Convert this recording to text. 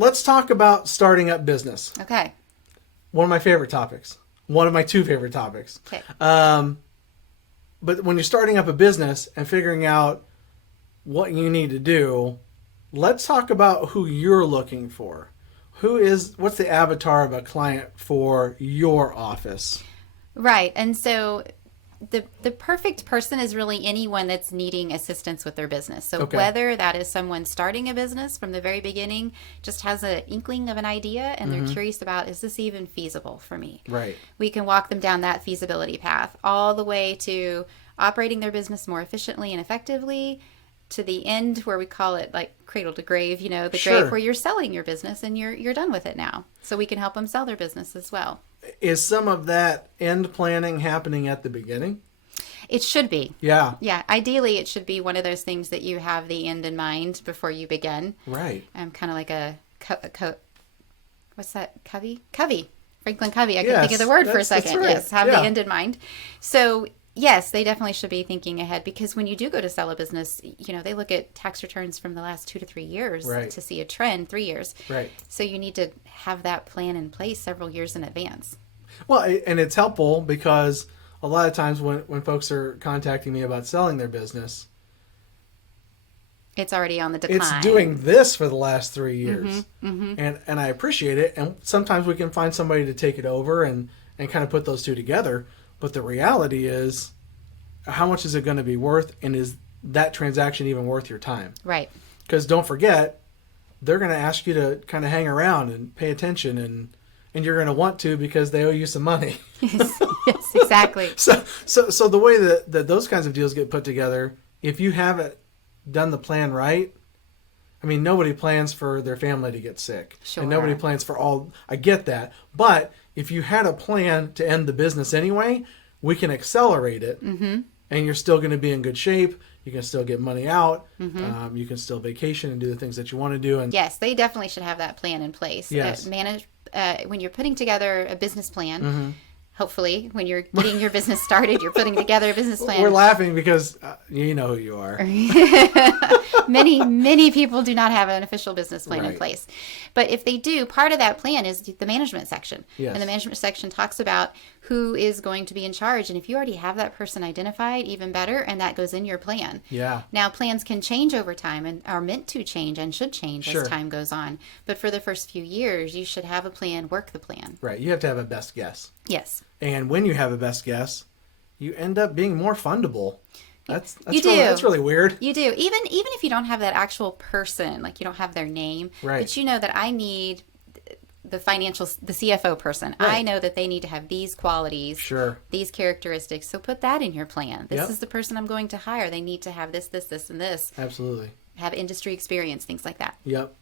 let's talk about starting up business. Okay. One of my favorite topics. One of my two favorite topics. Okay. But when you're starting up a business and figuring out what you need to do, let's talk about who you're looking for. What's the avatar of a client for your office? Right. And so the perfect person is really anyone that's needing assistance with their business. So whether that is someone starting a business from the very beginning, just has an inkling of an idea and they're curious about, is this even feasible for me? Right. We can walk them down that feasibility path all the way to operating their business more efficiently and effectively, to the end where we call it like cradle to grave, the grave where you're selling your business and you're done with it now. So we can help them sell their business as well. Is some of that end planning happening at the beginning? It should be. Yeah. Yeah. Ideally, it should be one of those things that you have the end in mind before you begin. Right. Kind of like what's that? Covey? Franklin Covey. I couldn't think of the word for a second. Right. Yes. Have the end in mind. So yes, they definitely should be thinking ahead, because when you do go to sell a business, they look at tax returns from the last 2 to 3 years to see a trend, 3 years. Right. So you need to have that plan in place several years in advance. Well, and it's helpful because a lot of times when folks are contacting me about selling their business, it's already on the decline. It's doing this for the last 3 years. And I appreciate it. And sometimes we can find somebody to take it over and kind of put those two together. But the reality is, how much is it going to be worth? And is that transaction even worth your time? Right. Because don't forget, they're going to ask you to kind of hang around and pay attention, and you're going to want to because they owe you some money. Yes, exactly. So the way that those kinds of deals get put together, if you haven't done the plan right, I mean, nobody plans for their family to get sick. Sure. And nobody plans for all. I get that. But if you had a plan to end the business anyway, we can accelerate it. And you're still going to be in good shape. You can still get money out. You can still vacation and do the things that you want to do. And yes, they definitely should have that plan in place. Yes. When you're putting together a business plan, hopefully when you're getting your business started, you're putting together a business plan. We're laughing because you know who you are. Many people do not have an official business plan in Right. place. But if they do, part of that plan is the management section. Yes. And the management section talks about who is going to be in charge. And if you already have that person identified, even better, and that goes in your plan. Yeah. Now, plans can change over time and are meant to change and should change Sure. as time goes on. But for the first few years, you should have a plan, work the plan. Right. You have to have a best guess. Yes. And when you have a best guess, you end up being more fundable. That's You do. That's really weird. You do. Even if you don't have that actual person, like you don't have their name, Right. but you know that I need the CFO person. Right. I know that they need to have these qualities, Sure. these characteristics. So put that in your plan. This Yep. is the person I'm going to hire. They need to have this, and this. Absolutely. Have industry experience, things like that. Yep.